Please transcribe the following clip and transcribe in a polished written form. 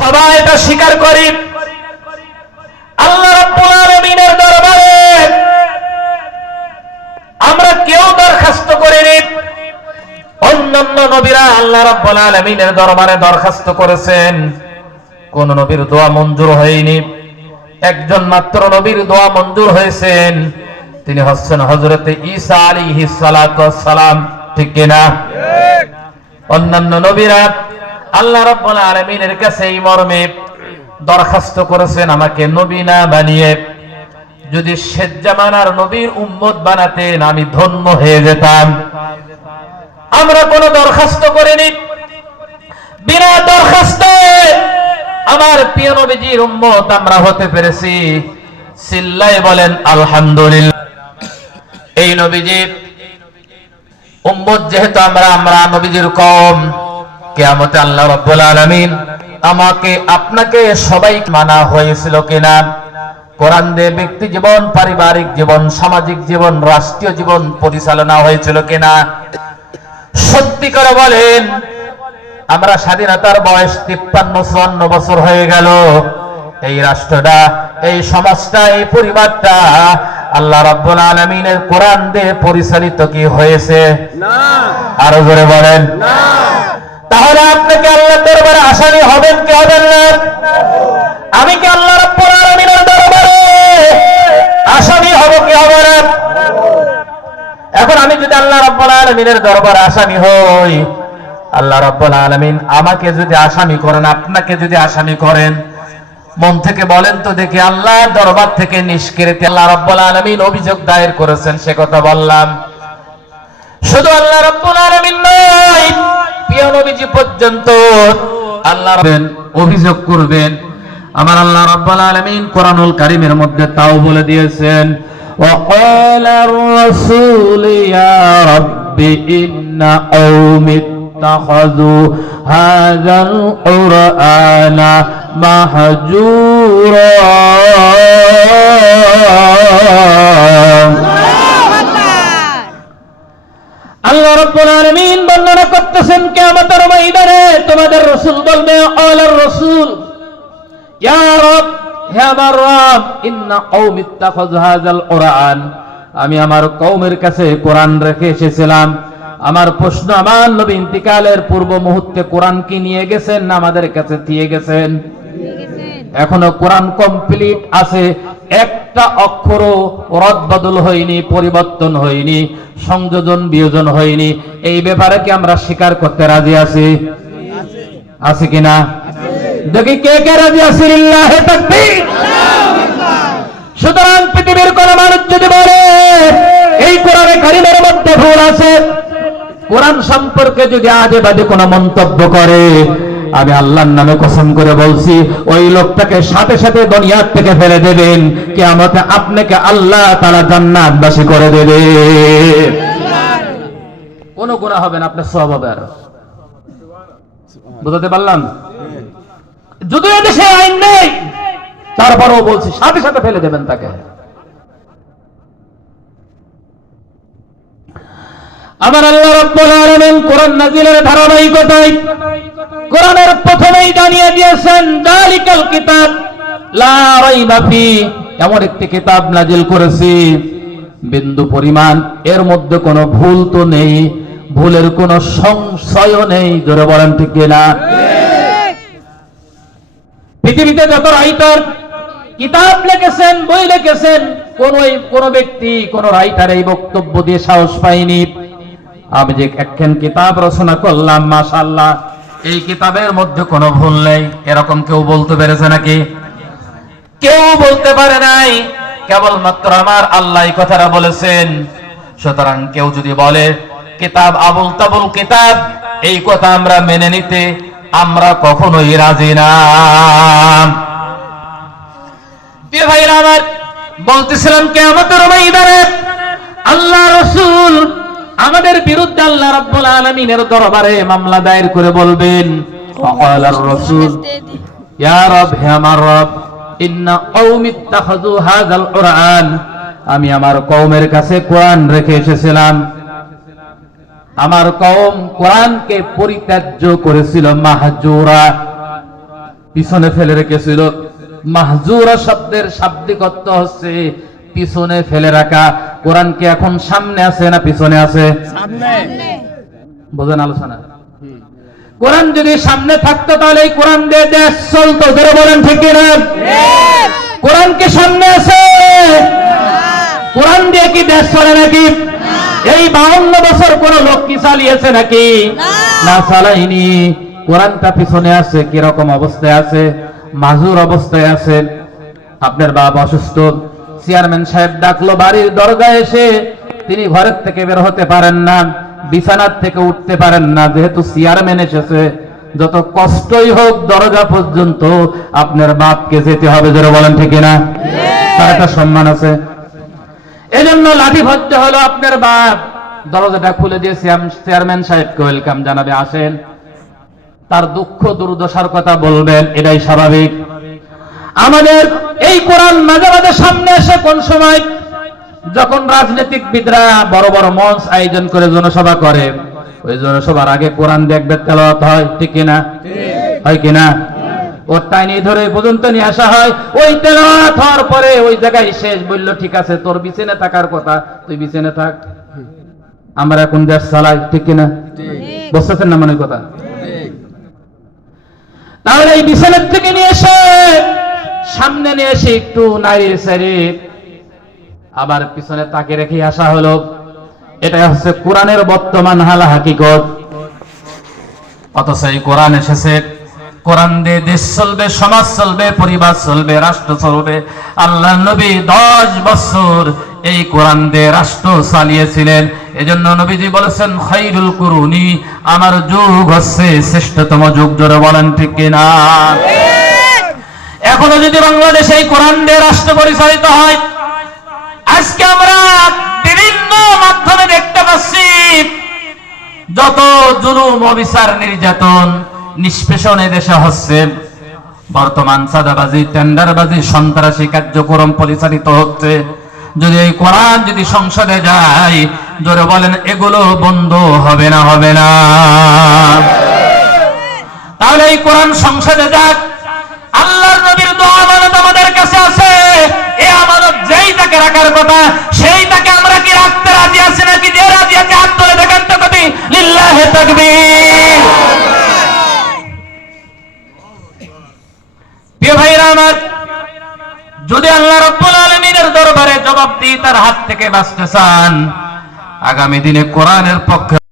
সবাই এটা স্বীকার করি। আল্লাহ রাব্বুল আলামিনের দরবারে আমরা কেউ দরখাস্ত করিনি। অন্যান্য নবীরা আল্লাহ রাব্বুল আলামিনের দরবারে দরখাস্ত করেছেন, কোন নবীর দোয়া মঞ্জুর হয়নি। একজন মাত্র নবীর দোয়া মঞ্জুর হয়েছেন, তিনি হচ্ছেন হযরতে ঈসা আলাইহিস সালাতু ওয়াস সালাম। ঠিক কিনা? অন্যান্য নবীরা আল্লাহ রাব্বুল আলামিনের কাছে এই মর্মে দরখাস্ত করেছেন, আমাকে নবী না বানিয়ে যদি শেষ জামানার নবীর উম্মত বানাতেন আমি ধন্য হয়ে যেতাম। আমরা কোনো দরখাস্ত করিনি। বিনা দরখাস্তে আমার প্রিয় নবীজির উম্মত আমরা হতে পেরেছি। চিল্লায়ে বলেন আলহামদুলিল্লাহ। এই নবীজির উম্মত যেহেতু আমরা নবীজির কওম, কিয়ামতে আল্লাহ রাব্বুল আলামিন আমাকে আপনাকে সবাই মানা হয়েছিল কিনা? কোরআন দিয়ে ব্যক্তি জীবন, পারিবারিক জীবন, সামাজিক জীবন, রাষ্ট্রীয় জীবন পরিচালনা হয়েছিল কিনা? সত্যি করে বলেন। আমরা স্বাধীনতার বয়স 53-54 বছর হয়ে গেল। এই রাষ্ট্রটা, এই সমাজটা, এই পরিবারটা আল্লাহ রাব্বুল আলামিনের কোরআন দিয়ে পরিচালিত কি হয়েছে? না। আরো জোরে বলেন না। তাহলে আপনি কি আল্লাহর দরবারে আসামি হবেন কি হবেন না? আমি কি আল্লাহ রাব্বুল আলামিনের দরবারে আসামি হব কি হব না? এখন আমি যদি আল্লাহ রাব্বুল আলামিনের দরবারে আসামি হই, আল্লাহ রাব্বুল আলামিন আমাকে যদি আসামি করেন, আপনাকে যদি আসামি করেন, মন থেকে বলেন তো দেখি, আল্লাহর দরবার থেকে নিষ্কৃতি আল্লাহ রাব্বুল আলামিন অভিযোগ দায়ের করেছেন, সে কথা বললাম। শুধু আল্লাহ রাব্বুল আলামিন নয়, প্রিয় নবীজি পর্যন্ত আল্লাহ অভিযোগ করবেন। আমার আল্লাহ রাব্বুল আলামিন কোরআনুল কারীমের মধ্যে তাও বলে দিয়েছেন, وقال الرسول يا رب إن قومي اتخذوا هذا القرآن مهجورا আল্লাহ রাব্বুল আলামিন বর্ণনা করতেছেন, কিয়ামতের ময়দানে তোমাদের রাসূল বলবে, আল্লাহর রাসূল, ইয়া রব, হে আমার রব, ইন্না কওমি ইত্তাখাযু হাযাল কুরআন, আমি আমার কওমের কাছে কোরআন রেখে এসেছিলাম। আমার প্রশ্ন, আমার নবী ইন্তিকালের পূর্ব মুহূর্তে কোরআন কি নিয়ে গেছেন না আমাদের কাছে দিয়ে গেছেন? এখনো কোরআন কমপ্লিট আছে, একটা অক্ষরও রদবদল হয়নি, পরিবর্তন হয়নি, সংযোজন বিয়োজন হয়নি। এই ব্যাপারে কি আমরা স্বীকার করতে রাজি আছি? আছে কিনা দেখি কে কে রাজি আছে? লিল্লাহি তাকবীর। সুতরাং পৃথিবীর কোন মানুষ যদি বলে এই কোরআনে কারীমের মধ্যে ভুল আছে, কোরআন সম্পর্কে যদি আজে বাজে কোনো মন্তব্য করে, আমি আল্লাহর নামে কসম করে বলছি, ওই লোকটাকে সাথে সাথে দুনিয়া থেকে ফেলে দেবেন। কিয়ামতে আপনাকে আল্লাহ তাআলা জান্নাতবাসী করে দেবে। কোনো গুনাহ হবে না, আপনার সওয়াব হবে। আর বুঝাতে পারলাম? যদি এদেশে আইন নেই, তারপরেও বলছি সাথে সাথে ফেলে দেবেন তাকে। আমার আল্লাহ রাব্বুল আলামিন কোরআন নাযিলের ধারাবাহিকতায় কোরআনের প্রথমেই জানিয়ে দিয়েছেন, যালিকাল কিতাব লা রাইবা ফি, এমন একটি কিতাব নাযিল করেছি বিন্দু পরিমাণ এর মধ্যে কোনো ভুল তো নেই, ভুলের কোনো সংশয়ও নেই। জোরে বলেন ঠিক কিনা? পৃথিবীতে যত রাইটার কিতাব লিখেছেন, বই লিখেছেন, কোন ব্যক্তি, কোন রাইটার এই বক্তব্য দিয়ে সাহস পায়নি, আমি যে একখান কিতাব রচনা করলাম, মাশাআল্লাহ, এই কিতাবের মধ্যে কোনো ভুল নেই, এরকম কেউ বলতে পেরেছে নাকি? কেউ বলতে পারে নাই। কেবলমাত্র আমার আল্লাহ এই কথাটা বলেছেন। সুতরাং কেউ যদি বলে কিতাব আবুল তাবুল কিতাব, এই কথা আমরা মেনে নিতে আমরা কখনোই রাজি না। প্রিয় ভাইরা আমার, বলতেছিলাম কিয়ামতের ময়দানে আল্লাহ রাসূল আমাদের বিরুদ্ধে আল্লাহ রাব্বুল আলামিনের দরবারে মামলা দায়ের করে বলবেন, ওয়াকালার রাসূল, ইয়া রব, হে আমার রব, ইন্না কওমি ইত্তাখাযু হাযাল কুরআন, আমি আমার কওমের কাছে কোরআন রেখে এসেছিলাম, আমার কওম কোরআনকে পরিত্যাজ্য করেছিল, মাহজুরা। পিছনে ফেলে রেখেছিল। মাহজুরা শব্দের শাব্দিক অর্থ হচ্ছে পিছনে ফেলে রাখা। কোরআন কি এখন সামনে আছে না পিছনে আছে? সামনে। বোঝেন আলোচনা? কোরআন যদি সামনে থাকতো তাহলে এই কোরআন দিয়ে দেশ চলতো। ধরে বলেন ঠিক কিনা? কোরআন কি সামনে আছে? কোরআন দিয়ে কি দেশ চলে নাকি? এই 52 বছর কোন লোক কি চালিয়েছে নাকি? না, চালাইনি। কোরআনটা পিছনে আছে। কিরকম অবস্থায় আছে? মাজুর অবস্থায় আছে। আপনার বাবা অসুস্থ, চেয়ারম্যান সাহেব ডাকলো বাড়ির দরজায় এসে, তিনি ঘরের থেকে বের হতে পারেন না, বিছানার থেকে উঠতে পারেন না, যেহেতু চেয়ারম্যান এসেছে। যত কষ্টই হোক দরজা পর্যন্ত আপনার বাপকে যেতে হবে। যারা বলেন ঠিক না? তার একটা সম্মান আছে। এই জন্য লাঠি ভরতে হলো আপনার বাপ। দরজাটা খুলে দিয়ে চেয়ারম্যান সাহেবকে ওয়েলকাম জানাবে, আসেন। তার দুঃখ দুর্দশার কথা বলবেন, এটাই স্বাভাবিক। আমাদের এই কোরআন মাঝে মাঝে সামনে আসে কোন সময়? যখন রাজনীতিকবিদরা বড় বড় মঞ্চ আয়োজন করে জনসভা করে, ওই জনসভার আগে কোরআন দেখবে তেলাওয়াত হয়, ঠিক কিনা? হয় কিনা? ওর টাইনি ধরে পর্যন্ত নিয়ে আসা হয়। ওই তেলাওয়াত হওয়ার পরে ওই জায়গায় শেষ, বললো ঠিক আছে তোর বিছানে থাকার কথা, তুই বিছানে থাক, আমরা এখন দেশ চালাই, ঠিক কিনা? বুঝতেছেন না মানে কথা? তাহলে এই বিছানার থেকে নিয়ে এসে সামনে নিয়ে এসে একটু নাড়িয়ে সাড়ে আবার পিছনে তাকে রেখে আসা হলো। এটা হচ্ছে কোরআনের বর্তমান হাল হাকিকত। অথচ এই কোরআন এসেছে, কোরআন দিয়ে দেশ চলবে, সমাজ চলবে, পরিবার চলবে, রাষ্ট্র চলবে। আল্লাহ নবী 10 বছর এই কোরআন দিয়ে রাষ্ট্র চালিয়েছিলেন। এজন্য নবীজি বলেছেন খায়রুল কুরুনি, আমার যুগ হচ্ছে শ্রেষ্ঠতম যুগ। জোরে বলেন ঠিক কিনা? এখনো যদি বাংলাদেশে এই কোরআন দিয়ে রাষ্ট্র পরিচালিত হয়, আজকে আমরা বিভিন্ন মাধ্যমে দেখতে পাচ্ছি যত জুলুম, অবিচার, নির্যাতন, নিষ্পেষণ দেশে হচ্ছে। বর্তমান চাঁদাবাজি, টেন্ডারবাজি, সন্ত্রাসী কার্যক্রম পরিচালিত হচ্ছে। যদি এই কোরআন যদি সংসদে যায়, জোরে বলেন এগুলো বন্ধ হবে না? হবে না? তাহলে এই কোরআন সংসদে যাক। আল্লাহর নবীর দোয়া আমানত আমাদের কাছে আছে। এই আমানত যেই তাকে রাখার কথা, সেই তাকে আমরা কি রাখতে রাজি আছি নাকি? যে রাজি আছে হাত তুলে দেখেন তো কবি, লিল্লাহি তাকবীর। প্রিয় ভাইরা আমার, যদি আল্লাহ রাব্বুল আলামিনের দরবারে জবাবদিহিতার হাত থেকে বাঁচতে চান, আগামী দিনে কোরআনের পক্ষে